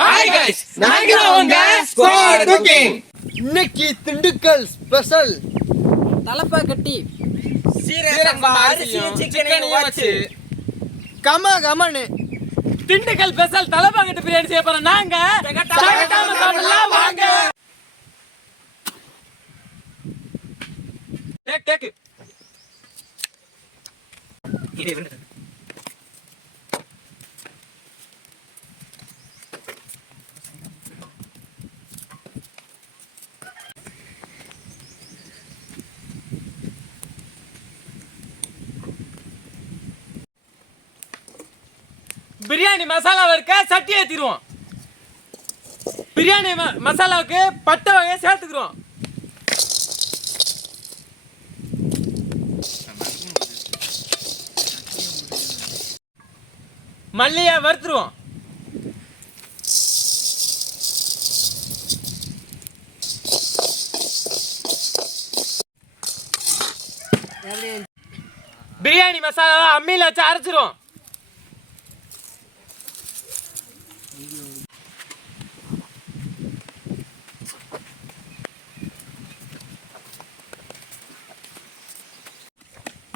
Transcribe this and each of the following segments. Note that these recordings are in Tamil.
ஹாய் गाइस நாங்க உங்க ஸ்குவாட் குக்கிங். இன்னைக்கு திண்டுக்கல் ஸ்பெஷல் தலப்பாக்கட்டி சீரக அரிசி சிக்கன் வச்சு கமகமனு திண்டுக்கல் ஸ்பெஷல் தலப்பாக்கட்டி பிரியாணி செய்ய போறோம் நாங்க. சகட்டாம சாப்பிடலாம் வாங்க. கேக்கு பிரியாணி மசாலாவை இருக்க சட்டி ஏத்திடுவோம். பிரியாணி மசாலாவுக்கு பட்டை வகையை சேர்த்துக்கிறோம். மல்லியை வறுத்துருவோம். பிரியாணி மசாலாவை அம்மியில வச்சு அரைச்சிருவோம்.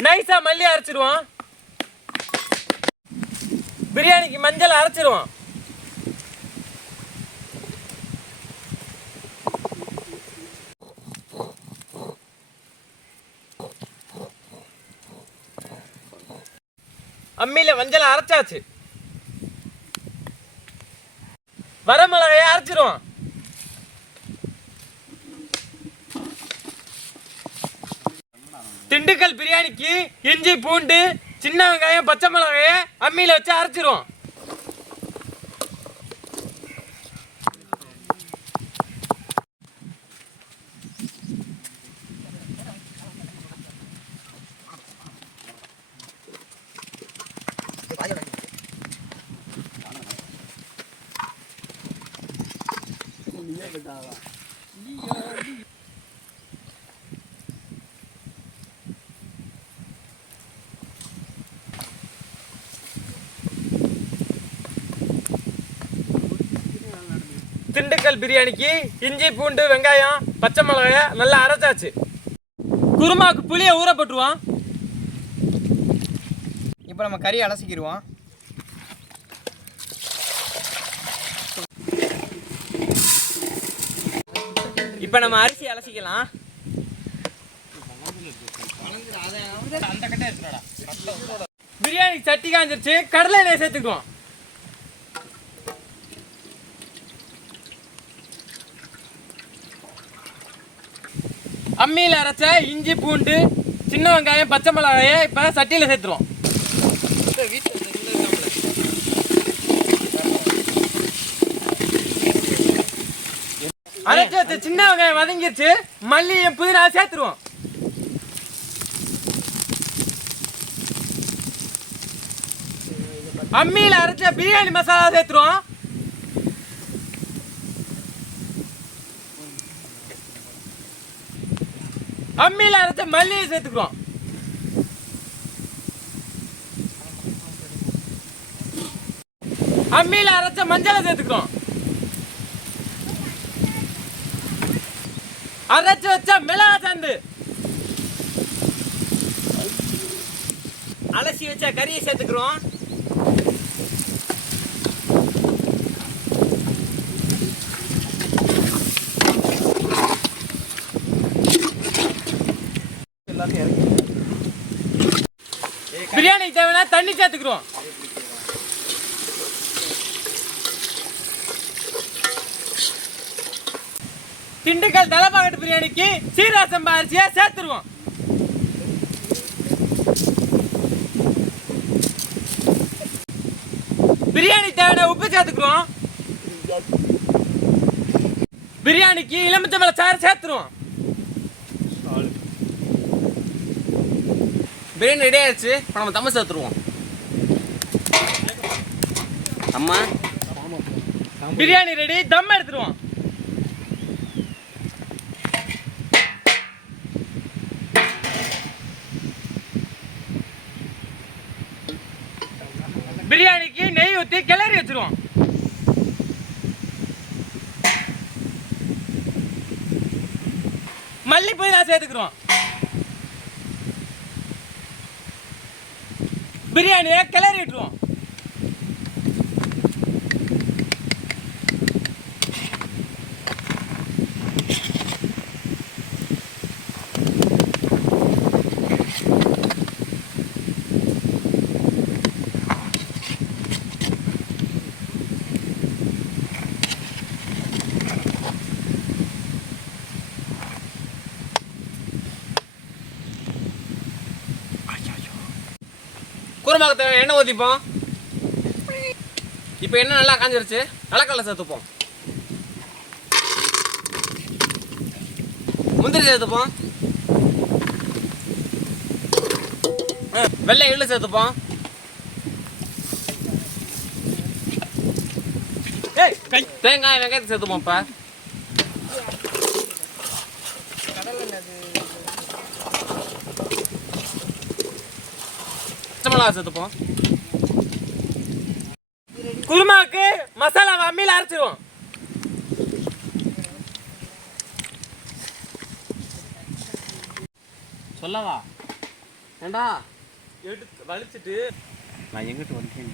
நைஸா மல்லி அரைச்சிருவோம். பிரியாணிக்கு மஞ்சள் அரைச்சிருவோம். அம்மியில மஞ்சள் அரைச்சாச்சு. வரமிளகாயை அரைச்சிருவோம். திண்டுக்கல் பிரியாணிக்கு இஞ்சி பூண்டு சின்ன வெங்காயம் பச்சை மிளகாயை அம்மியில வச்சு அரைச்சிருவோம். திண்டுக்கல் பிரியாணிக்கு இஞ்சி பூண்டு வெங்காயம் பச்சை மிளகாய நல்லா அரைச்சாச்சு. குருமாக்கு புளியை ஊற போட்டுருவோம். இப்போ நம்ம கறி அலசிக்கிடுவோம். இப்போ நம்ம அரிசி அலசிக்கலாம். பிரியாணி சட்டி காஞ்சிருச்சு. கடலை எண்ணெய் சேர்த்துக்குவோம். அம்மியில் அரைச்ச இஞ்சி பூண்டு சின்ன வெங்காயம் பச்சை மிளகாயை இப்போ சட்டியில் சேர்த்துருவோம். அரைச்சி வச்ச சின்ன வெங்காயம் வதங்கிருச்சு. மல்லியும் புதினா சேர்த்துருவோம். அம்மியில் அரைச்ச பிரியாணி மசாலா சேர்த்துருவோம். அம்மியில் அரைச்ச மல்லியை சேர்த்துக்கிறோம். அம்மியில் அரைச்ச மஞ்சளை சேர்த்துக்கிறோம். அரைச்சு வச்ச மிளகா சாந்து அலசி வச்ச கறியை சேர்த்துக்கிறோம். பிரியாணிக்கு தேவையான தண்ணி சேர்த்துக்கிறோம். திண்டுக்கல் தலப்பாக்கட்டு பிரியாணிக்கு சீரக சம்பா அரிசியை சேர்த்துருவோம். பிரியாணி தேவையான உப்பு சேர்த்துக்கிறோம். பிரியாணிக்கு எலுமிச்சம்பழ சாறு சேர்த்துருவோம். பிரியாணி ரெடி ஆயிடுச்சு. இப்போ நம்ம தம்ம சேர்த்துருவோம். அம்மா பிரியாணி ரெடி. தம் எடுத்துருவோம். பிரியாணிக்கு நெய் ஊற்றி கிளறி வச்சிருவோம். மல்லி புதினா சேர்த்துக்கிறோம். பிரியாணியை கிளறி விட்டுருவோம். குருமாக்கு தேவையான எண்ணெய் ஊற்றிப்போம். இப்போ எண்ணெய் நல்லா காஞ்சிருச்சு. நிலக்கடலை சேர்த்துப்போம். முந்திரி சேர்த்துப்போம். வெள்ளை எள்ளு சேர்த்துப்போம். தேங்காய் வெங்காயத்தை சேர்த்துப்போம். இப்போ பச்சை மிளகா சேர்த்துப்போம். குருமாவுக்கு மசாலா அம்மியில் அரைச்சிருவோம். சொல்லவா ஏண்டா எடுத்து வலிச்சிட்டு நான் எங்கிட்ட வந்து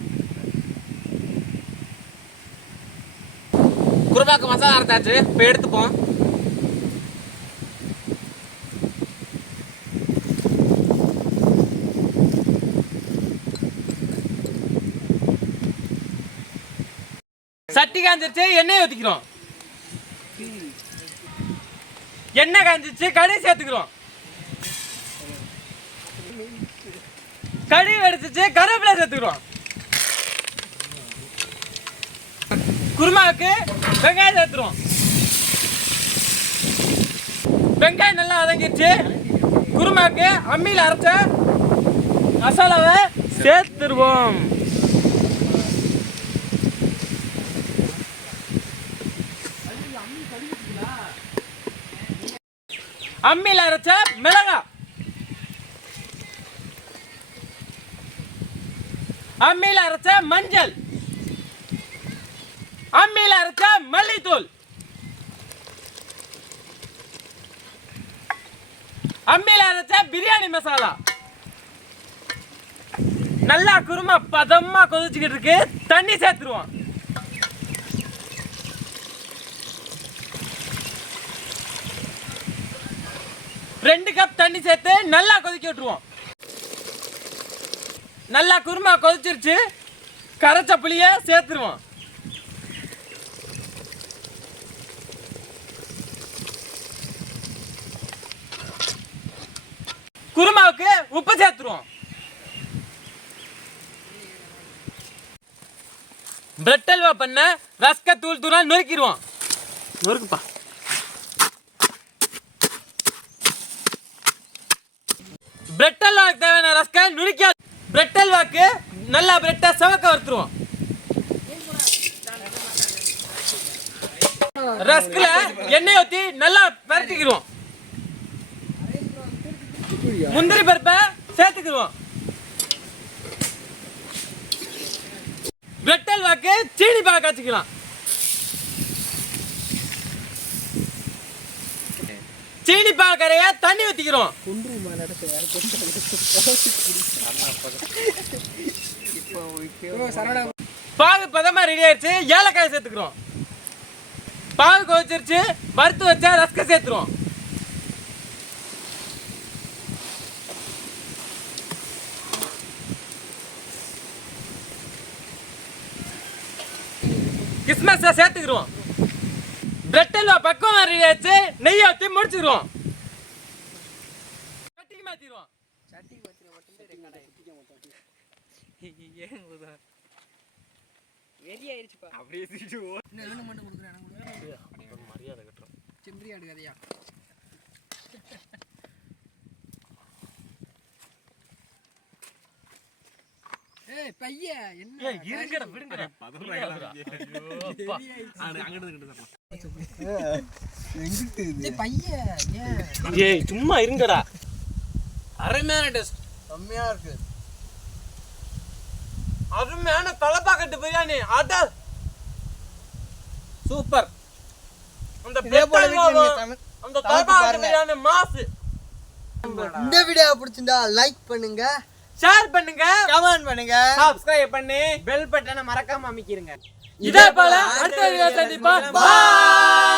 குருமாவுக்கு மசாலா அரைச்சாச்சு. இப்போ எடுத்துப்போம். சட்டி காஞ்சிருச்சு. எண்ணெய் ஊற்றிக்கிறோம். எண்ணெய் காஞ்சிருச்சு. கடுகு சேர்த்துக்கிறோம். கடுகு வெடிச்சிச்சு. கருவேப்பிலை சேர்த்துக்கிறோம். குருமாவுக்கு வெங்காயம் சேர்த்துருவோம். வெங்காயம் நல்லா வதங்கிடுச்சு. குருமாவுக்கு அம்மியில் அரைச்ச மசாலாவை சேர்த்துருவோம். அம்மியில் அரைச்ச மிளகா, அம்மியில் அரைச்ச மஞ்சள், அம்மியில் அரைச்ச மல்லித்தூள், அம்மியில் அரைச்ச பிரியாணி மசாலா. நல்லா குருமா பதமா கொதிச்சுக்கிட்டு இருக்கு. தண்ணி சேர்த்துருவோம். ரெண்டு கப் தண்ணி சேர்த்து நல்லா கொதிக்க விட்டுருவோம். நல்லா குருமா கொதிச்சிருச்சு. கரைச்ச புளிய சேர்த்துருவோம். குருமாவுக்கு உப்பு சேர்த்துருவோம். பிரெட் அல்வா பண்ண ரஸ்க தூள் தூளா நொறுக்கிடுவோம். நொறுக்குப்பா. பிரெட் அல்வாக்கு தேவையான ரஸ்க நுணுக்கியா. பிரெட் அல்வாக்கு நல்லா பிரெட்டை செவக்க வறுத்துருவோம். ரஸ்க்ல எண்ணெய் ஊற்றி நல்லா பரட்டிக்கிடுவோம். முந்திரி பருப்பை சேர்த்துக்கிடுவோம். பிரெட் அல்வாக்கு சீனி பாக காய்ச்சிக்கலாம். சீனி பால் கரைய தண்ணி ஊற்றிக்கிறோம். பாகு பதமா ரெடி ஆயிடுச்சு. ஏலக்காய் சேர்த்துக்கிறோம். பாகு கொதிச்சிருச்சு. வறுத்து வச்சா ரஸ்க சேர்த்துருவோம். கிஸ்மஸ் சேர்த்துக்கிறோம். பிரெட் அல்வா பக்குவமா ரெடி ஆயிடுச்சு. நெய் ஊற்றி முடிச்சுக்கிறோம். சட்டிக்கு மாத்திடுவோம். மரியாதை கட்டுறோம். செம்பரியாடு கதையா. ஏய் பைய என்ன இருங்கடா விடுங்கடா. ஏய் சும்மா இருங்கடா. அருமையான டேஸ்ட். செம்மையா இருக்கு. அருமையான தலப்பாக்கட்டு பிரியாணி. அட சூப்பர். அந்த பாருங்க. பிரியாணி மாசு. இந்த வீடியோ பிடிச்சிருந்தா லைக் பண்ணுங்க, ஷேர் பண்ணுங்க, கமெண்ட் பண்ணுங்க, சப்ஸ்கிரைப் பண்ணி பெல் பட்டனை மறக்காம அமைக்கிருங்க. இதே போல அடுத்த வீடியோ சந்திப்போம். Bye.